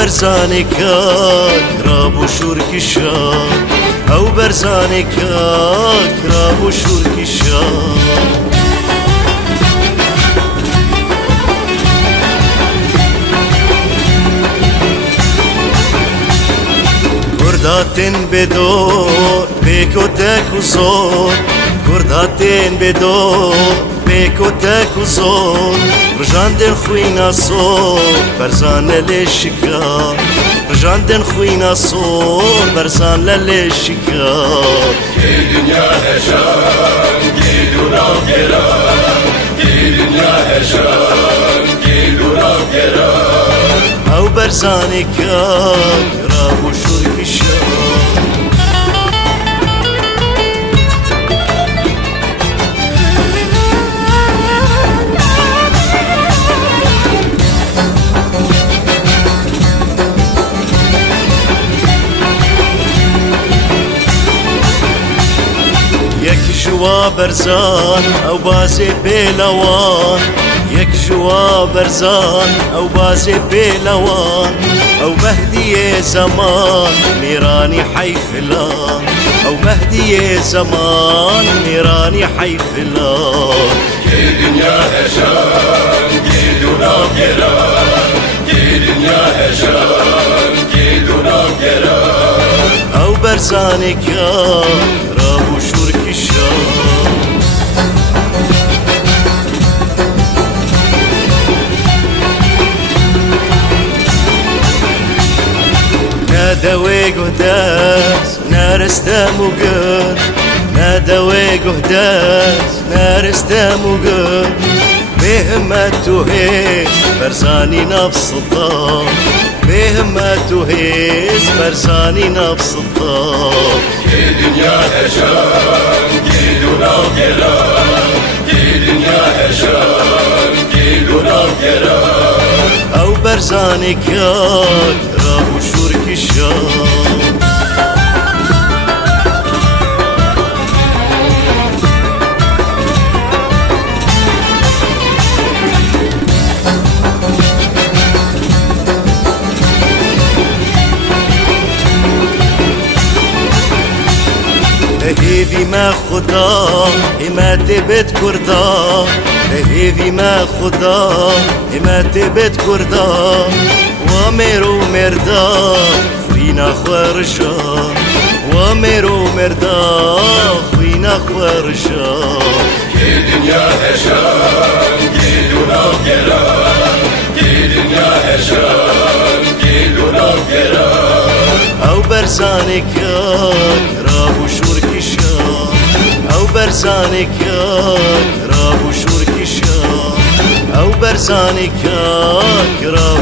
برزانك راب وشورك الشام او برزانك راب وشورك الشام كرداتين بدور بيكو تاكو زور كرداتين بدور بيكو تاكو زور رجاندن خوينا صور برزان للشكار رجاندن خوينا صور برزان للشكار كي دنيا هشام كي دونا وقران كي دنيا هشام كي دونا وقران او برزانك راب وشورك الشام يك جوا برزان او بازي بلوان يك جوا برزان او بازي بلوان او مهدي زمان نيراني حي فلان او مهدي زمان نيراني حي فلان كي دنيا هشام كي دونا وقران كي دنيا هشام كي دونا وقران او برزانك راب وشورك الشام نادوي قهداس نار استاموغر نادوي قهداس نار استاموغر بهمته هيس برزاني نفس الطاق بهمته هيس برزاني نفس الطاق كي دنيا هشام كي دونا وقران كي دنيا هشام كي دونا وقران او برزانك راب وشورك الشام هيفي ما خدا ما تبت كردا هيفي ما خدا ما تبت كردا وميرو مردا خوينا خورشا وميرو مردا خوينا خورشا كي دنيا هشام كي دونا وقران كي دنيا هشام كي دونا وقران او برزانك راب وشورك الشام او برزانك راب وشورك الشام او برزانك راب